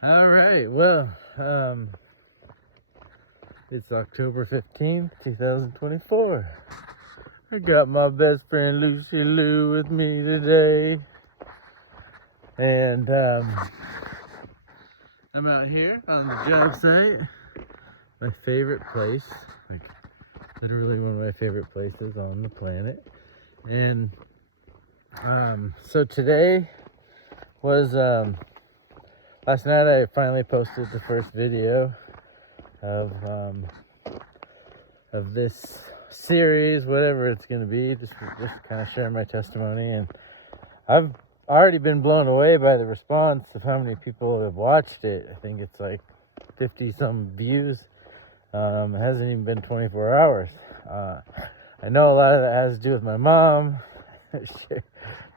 All right, well, it's October 15th, 2024. I got my best friend Lucy Lou with me today. And I'm out here on the job site. My favorite place, like literally one of my favorite places on the planet. And so today was last night I finally posted the first video of this series, whatever it's going to be, just kind of share my testimony. And I've already been blown away by the response of how many people have watched it. I think it's like 50 some views. It hasn't even been 24 hours. I know a lot of that has to do with my mom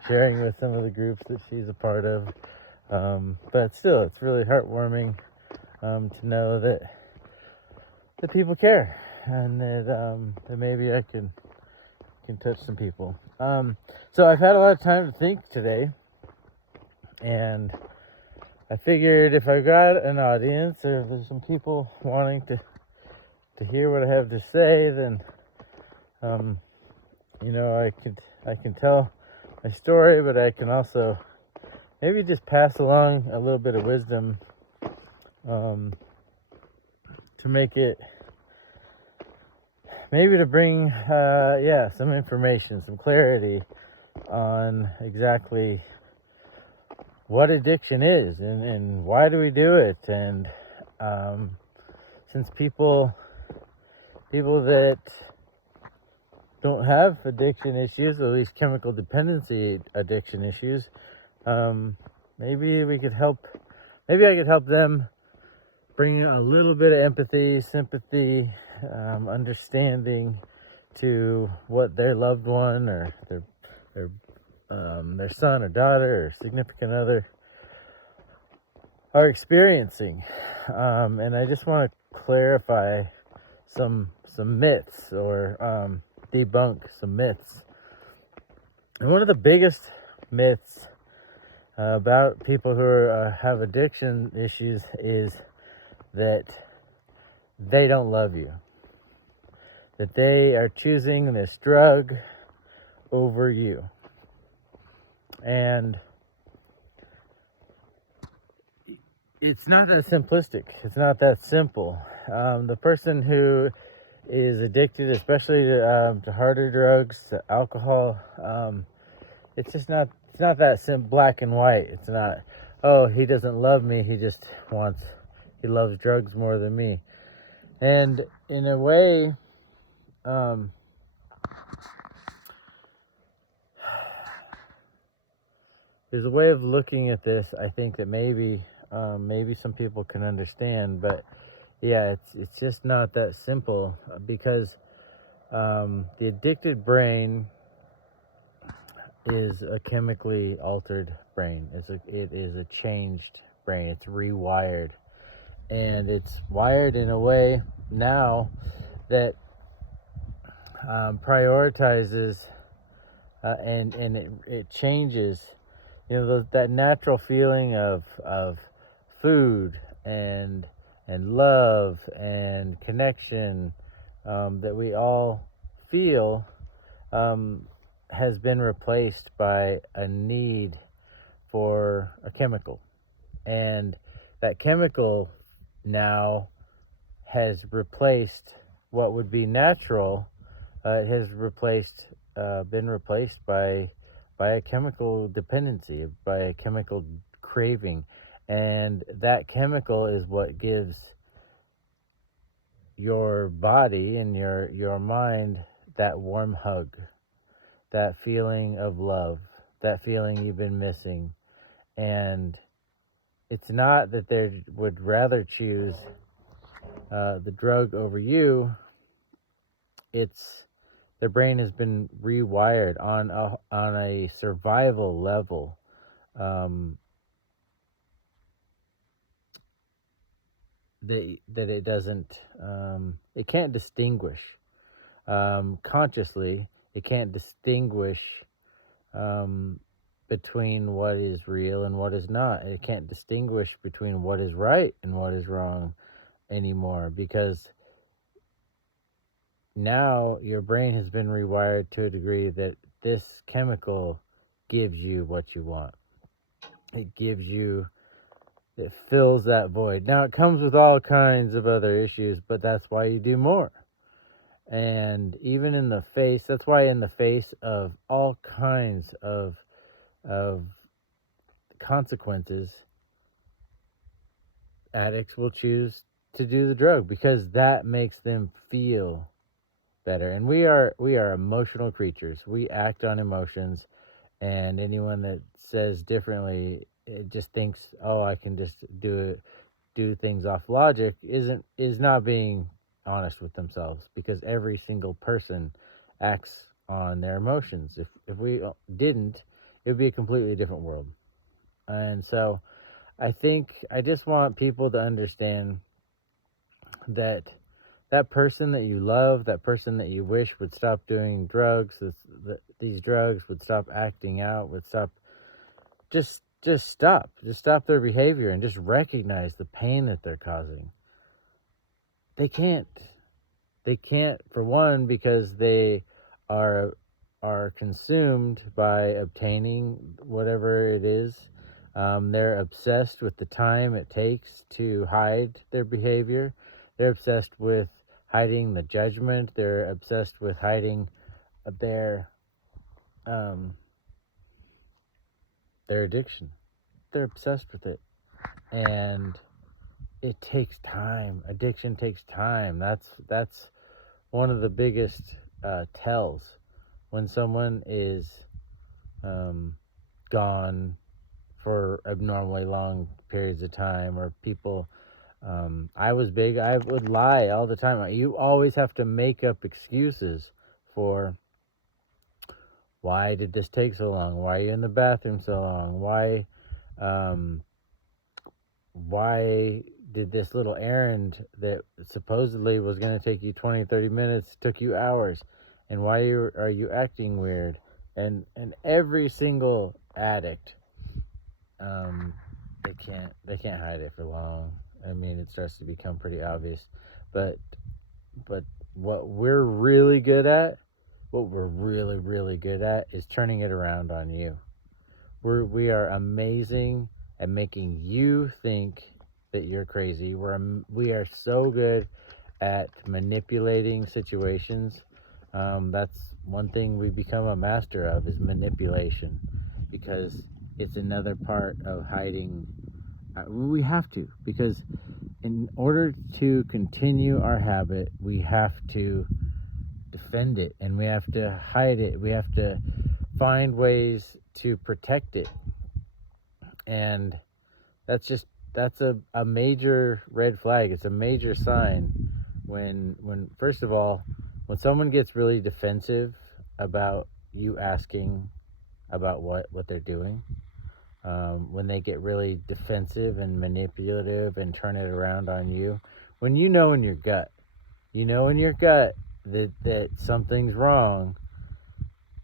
sharing with some of the groups that she's a part of. But still, it's really heartwarming to know that people care, and that maybe I can touch some people. So I've had a lot of time to think today, and I figured if I've got an audience, or if there's some people wanting to hear what I have to say, then I can tell my story, but I can also maybe just pass along a little bit of wisdom to make it, maybe to bring some information, some clarity on exactly what addiction is, and why do we do it. And since people that don't have addiction issues, or at least chemical dependency addiction issues, maybe I could help them bring a little bit of empathy, sympathy, understanding to what their loved one, or their son or daughter or significant other are experiencing. And I just want to clarify some myths, or debunk some myths. And one of the biggest myths about people who have addiction issues is that they don't love you, that they are choosing this drug over you. And it's not that simplistic. It's not that simple. The person who is addicted, especially to harder drugs, to alcohol, it's just not. It's not that black and white. It's not, oh, he doesn't love me. He loves drugs more than me. And in a way, there's a way of looking at this, I think, that maybe some people can understand. But yeah, it's just not that simple, because the addicted brain is a chemically altered brain. It is a changed brain. It's rewired, and it's wired in a way now that prioritizes and it changes. That natural feeling of food and love and connection that we all feel has been replaced by a need for a chemical. And that chemical now has replaced what would be natural. It has been replaced by a chemical dependency, by a chemical craving. And that chemical is what gives your body and your mind that warm hug, that feeling of love, that feeling you've been missing. And it's not that they would rather choose the drug over you. It's their brain has been rewired on a survival level. That it doesn't, it can't distinguish consciously. It can't distinguish between what is real and what is not. It can't distinguish between what is right and what is wrong anymore, because now your brain has been rewired to a degree that this chemical gives you what you want. It fills that void. Now, it comes with all kinds of other issues, but that's why you do more. And even that's why in the face of all kinds of consequences, addicts will choose to do the drug because that makes them feel better. And we are emotional creatures. We act on emotions, and anyone that says differently, it just thinks, oh, I can just do things off logic, is not being honest with themselves, because every single person acts on their emotions. If we didn't, it would be a completely different world. And so I think I just want people to understand that that person that you love, that person that you wish would stop doing drugs, these drugs would stop acting out, would stop, just stop their behavior and just recognize the pain that they're causing. They can't. They can't, for one, because they are consumed by obtaining whatever it is. They're obsessed with the time it takes to hide their behavior. They're obsessed with hiding the judgment. They're obsessed with hiding their addiction. They're obsessed with it, and it takes time. Addiction takes time. That's one of the biggest tells when someone is gone for abnormally long periods of time, or people. I would lie all the time. You always have to make up excuses for why did this take so long? Why are you in the bathroom so long? Why did this little errand that supposedly was going to take you 20, 30 minutes took you hours? And why are you acting weird? And every single addict, they can't hide it for long. I mean, it starts to become pretty obvious. But what we're really good at, what we're really, really good at, is turning it around on you. We are amazing at making you think that you're crazy. We are so good at manipulating situations. That's one thing we become a master of, is manipulation, because it's another part of hiding. We have to, because in order to continue our habit, we have to defend it, and we have to hide it. We have to find ways to protect it. And that's a major red flag. It's a major sign when first of all, when someone gets really defensive about you asking about what they're doing, when they get really defensive and manipulative and turn it around on you, when you know in your gut that something's wrong,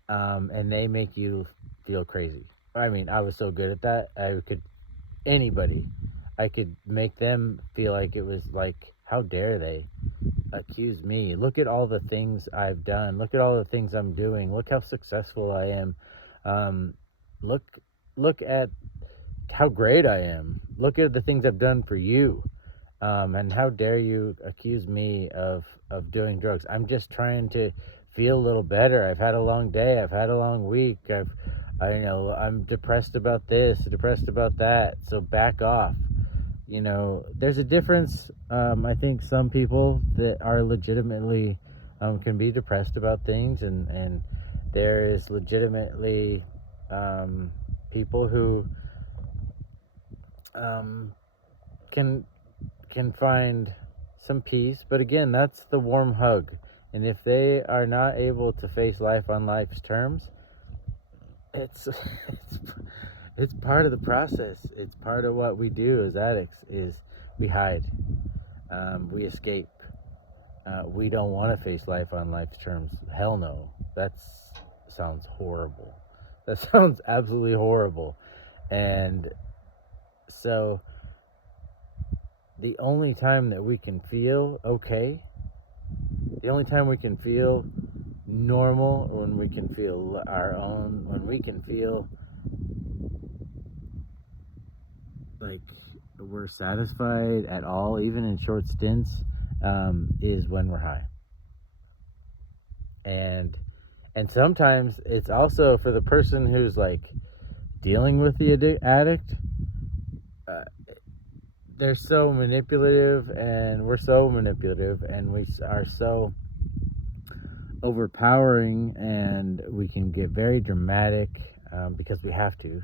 and they make you feel crazy. I mean, I was so good at that. I could make them feel like it was like, how dare they accuse me? Look at all the things I've done. Look at all the things I'm doing. Look how successful I am. Look at how great I am. Look at the things I've done for you. And how dare you accuse me of doing drugs? I'm just trying to feel a little better. I've had a long day. I've had a long week. I'm depressed about this, depressed about that. So back off. There's a difference. I think some people that are legitimately can be depressed about things, and there is legitimately people who can find some peace. But again, that's the warm hug. And if they are not able to face life on life's terms, it's part of the process. It's part of what we do as addicts, is we hide, we escape. We don't want to face life on life's terms. Hell no. That sounds horrible. That sounds absolutely horrible. And so the only time that we can feel okay, the only time we can feel normal, when we can feel our own, when we can feel like we're satisfied at all, even in short stints, is when we're high. And sometimes it's also for the person who's like dealing with the addict. Uh, they're so manipulative, and we're so manipulative, and we are so overpowering, and we can get very dramatic, because we have to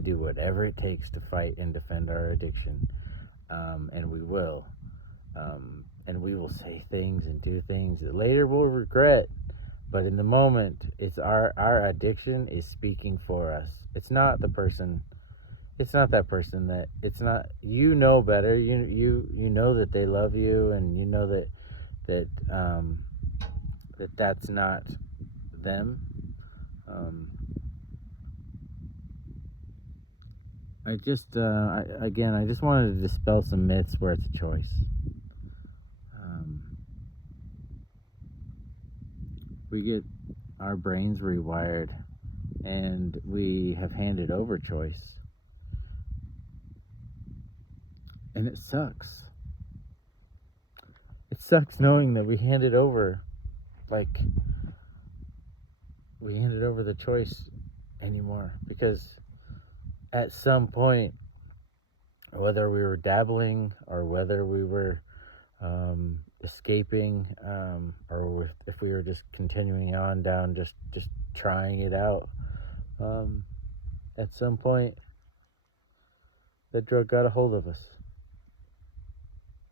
do whatever it takes to fight and defend our addiction, and we will, and we will say things and do things that later we'll regret, but in the moment it's our addiction is speaking for us. It's not the person, it's not that person, that it's not, you know better, you know that they love you, and you know that that's not them. I just I just wanted to dispel some myths where it's a choice. We get our brains rewired, and we have handed over choice, and it sucks. It sucks knowing that we handed over, like, we handed over the choice anymore, because at some point, whether we were dabbling or whether we were escaping, or if we were just continuing on down, just trying it out, at some point that drug got a hold of us.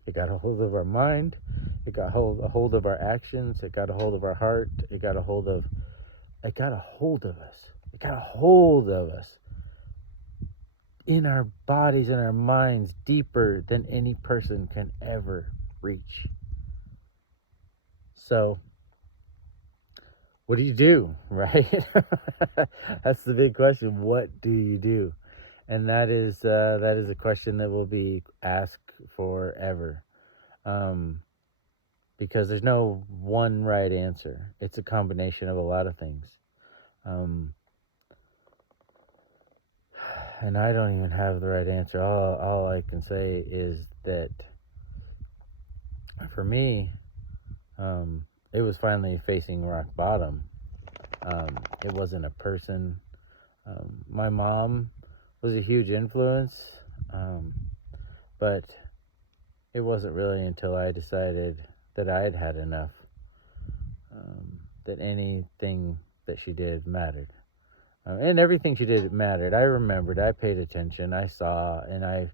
It got a hold of our mind, it got a hold of our actions, it got a hold of our heart, it got a hold of us in our bodies and our minds, deeper than any person can ever reach. So what do you do, right? That's the big question. What do you do? And that is a question that will be asked forever, because there's no one right answer. It's a combination of a lot of things, and I don't even have the right answer. All I can say is that for me, it was finally facing rock bottom. It wasn't a person. My mom was a huge influence, but it wasn't really until I decided that I had had enough, that anything that she did mattered. And everything she did mattered. I remembered, I paid attention, I saw, and I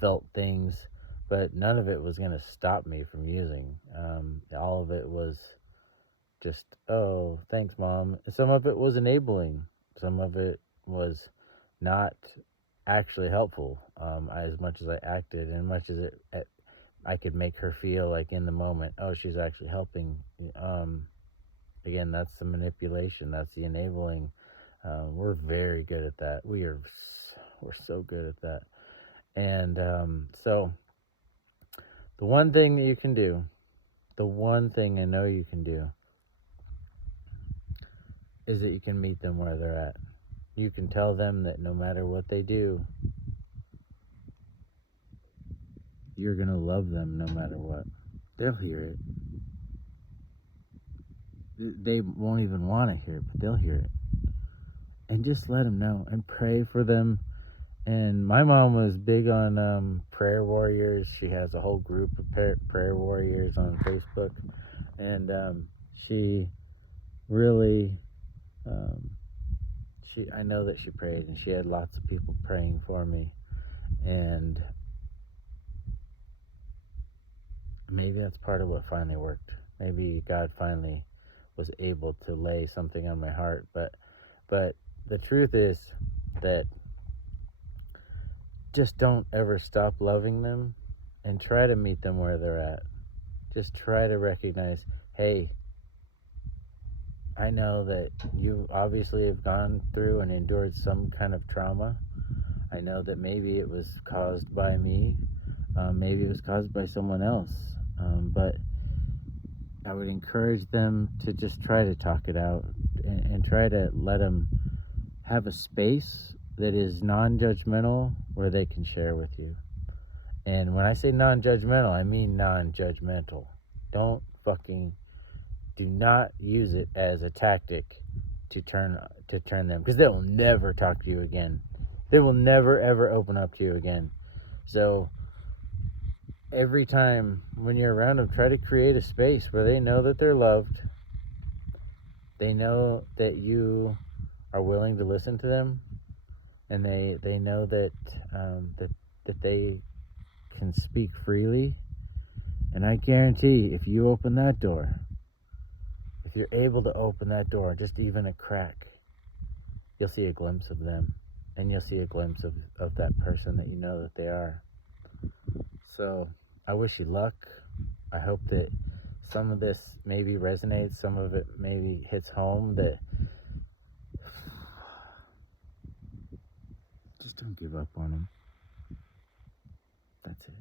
felt things, but none of it was going to stop me from using. All of it was just, oh, thanks, Mom. Some of it was enabling. Some of it was not actually helpful, as much as I acted, and much as I could make her feel like in the moment, oh, she's actually helping. Again, that's the manipulation. That's the enabling. We're very good at that. We're so good at that. And so the one thing that you can do, the one thing I know you can do, is that you can meet them where they're at. You can tell them that no matter what they do, you're going to love them no matter what. They'll hear it. They won't even want to hear it, but they'll hear it. And just let them know, and pray for them. And my mom was big on prayer warriors. She has a whole group of prayer warriors on Facebook. And she really, I know that she prayed, and she had lots of people praying for me. And maybe that's part of what finally worked. Maybe God finally was able to lay something on my heart. But the truth is that just don't ever stop loving them, and try to meet them where they're at. Just try to recognize, hey, I know that you obviously have gone through and endured some kind of trauma. I know that maybe it was caused by me, maybe it was caused by someone else, but I would encourage them to just try to talk it out and try to let them have a space that is non-judgmental where they can share with you. And when I say non-judgmental, I mean non-judgmental. Don't fucking do not use it as a tactic to turn them, because they will never talk to you again. They will never ever open up to you again. So every time when you're around them, try to create a space where they know that they're loved. They know that you are willing to listen to them, and they know that that they can speak freely. And I guarantee, if you open that door, if you're able to open that door, just even a crack, you'll see a glimpse of them, and you'll see a glimpse of that person that you know that they are. So I wish you luck. I hope that some of this maybe resonates, some of it maybe hits home, that just don't give up on them. That's it.